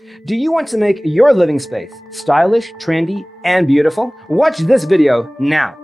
Do you want to make your living space stylish, trendy, and beautiful? Watch this video now.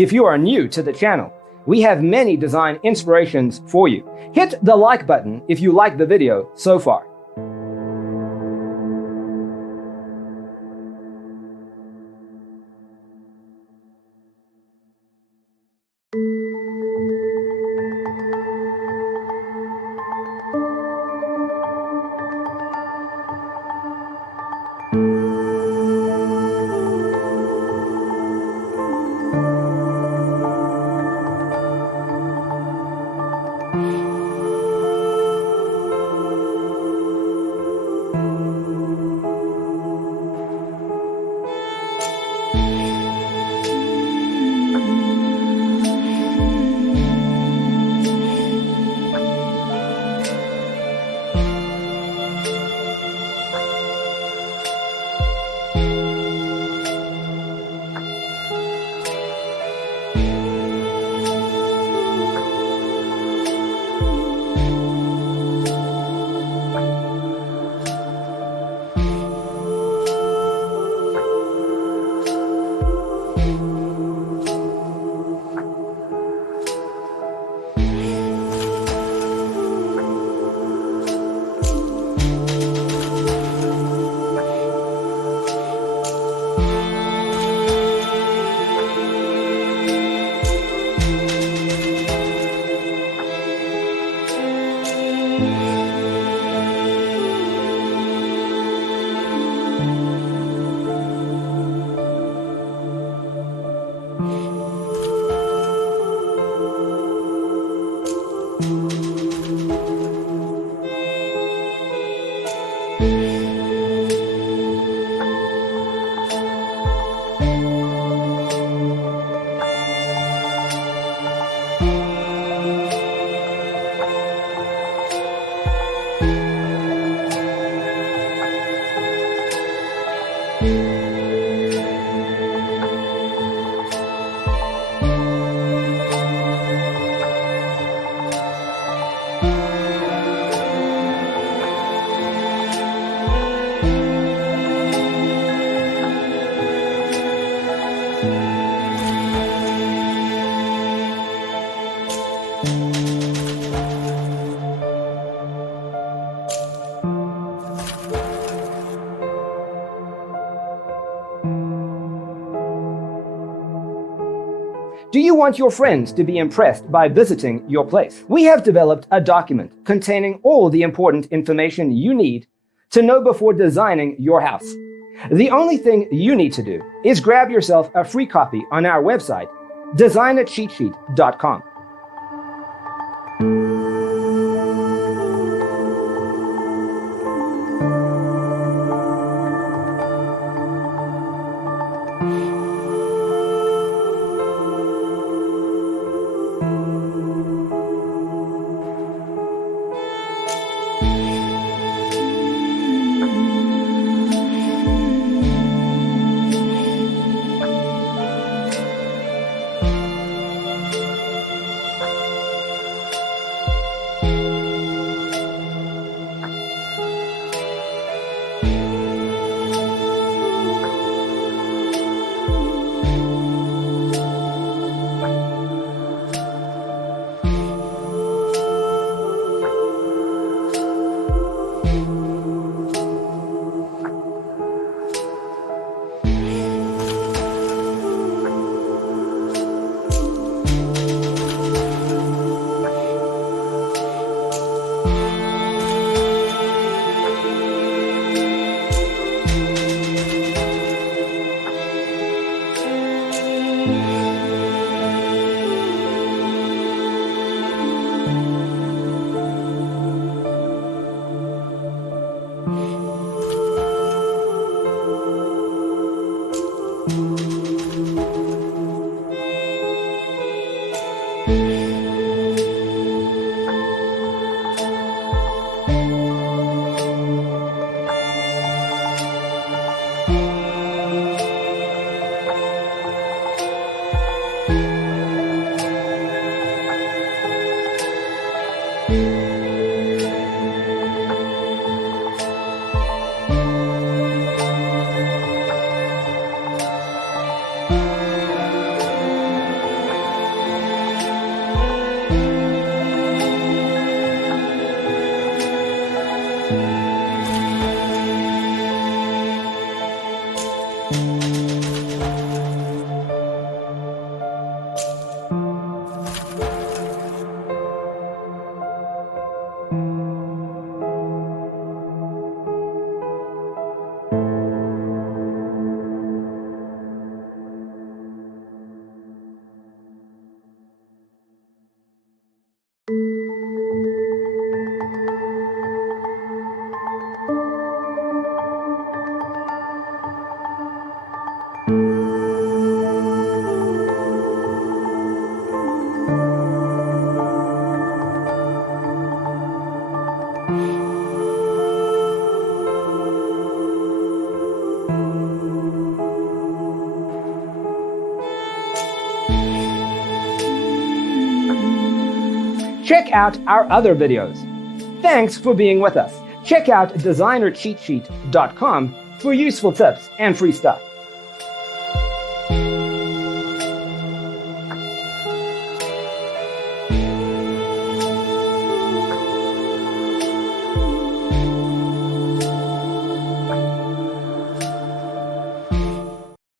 If you are new to the channel, we have many design inspirations for you. Hit the like button if you like the video so far. Do you want your friends to be impressed by visiting your place? We have developed a document containing all the important information you need to know before designing your house. The only thing you need to do is grab yourself a free copy on our website, designercheatsheet.com. Check out our other videos. Thanks for being with us. Check out designercheatsheet.com for useful tips and free stuff.